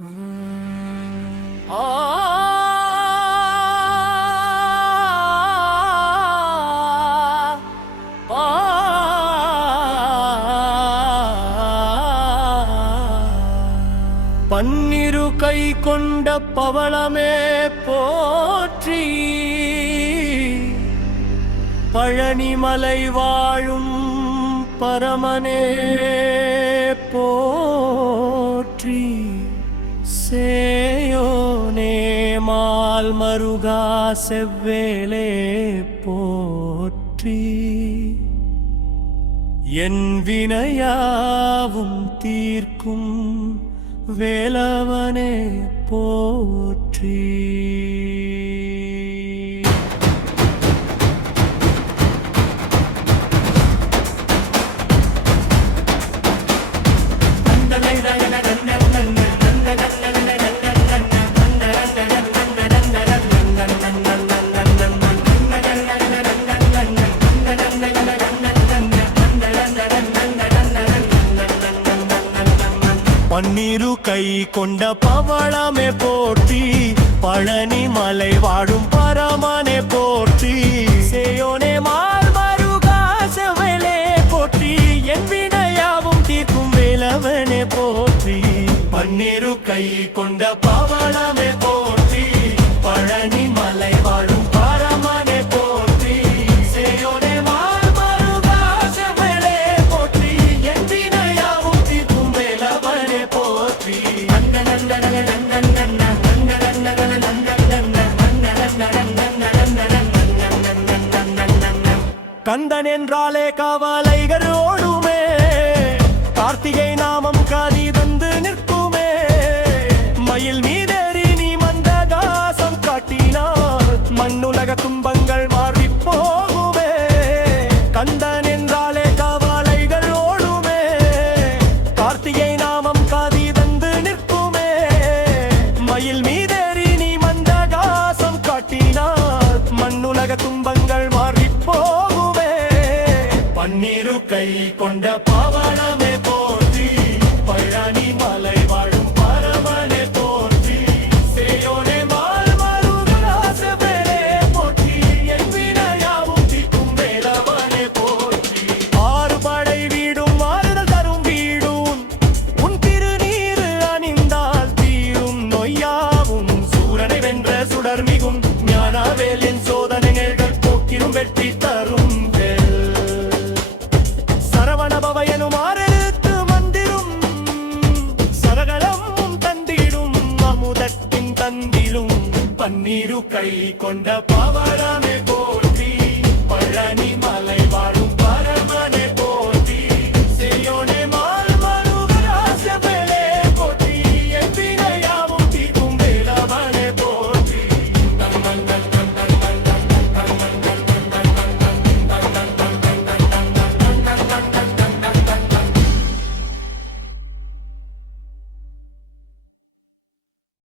பன்னிரு கை கொண்ட பவளமே போற்றி, பழனிமலை வாழும் பரமனே போற்றி, சேயோனே மால் மருகா செவ்வேலே போற்றி, என் வினையாவும் தீர்க்கும் வேலவனே போற்றி. பன்னிரு கை கொண்ட பவளமே போற்றி, பழனி மலை வாழும் பரமனே போற்றி, சேயோனே மால் மருகா செவ்வேலே போற்றி, என் வினையாவும் தீர்க்கும் வேலவனே போற்றி. பன்னிரு கை கொண்ட பவளமே போற்றி, பழனி மலை வாழும் பரமனே போற்றி, சேயோனே மால் மருகா செவ்வேலே போற்றி, என் வினையாவும் தீர்க்கும் வேலவனே போற்றி. கந்தன் என்றாலே கவலைகள் ஓடுமே, கார்த்திகை நாமம் காதி தந்து நிற்குமே, மயில் மீதேறி நீ மந்தகாசம் காட்டினார், மண்ணுலக துன்பங்கள் மாறி போகுமே. கந்தன் என்றாலே கவலைகள் ஓடுமே, கார்த்திகை நாமம் காதி தந்து நிற்குமே, மயில் மீதேறி நீ மந்தகாசம் காட்டினார், மண்ணுலக துன்பங்கள் மாறி போகுமே. பன்னிரு கை கொண்ட பவளமே போற்றி, பழனி மலை வாழும் பரமனே போற்றி, சேயோனே மால் மருகா செவ்வேலே போற்றி, என் வினையாவும் தீர்க்கும் வேலவனே போற்றி. ஆறு படை வீடும் ஆறுதல் தரும் வீடும், உன் திருநீரு அணிந்தால் தீரும் நொய்யாவும், சூரனை வென்ற சுடர் மிகும் ஞானவேல், என் சோதனைகள் போக்கிரும் வெற்றி தரும் எனும் ஆரெழுத்து மந்திரும், சகலம் தந்திடும் அமுதத்தின் தந்திலும், பன்னிரு கை கொண்ட பவளமே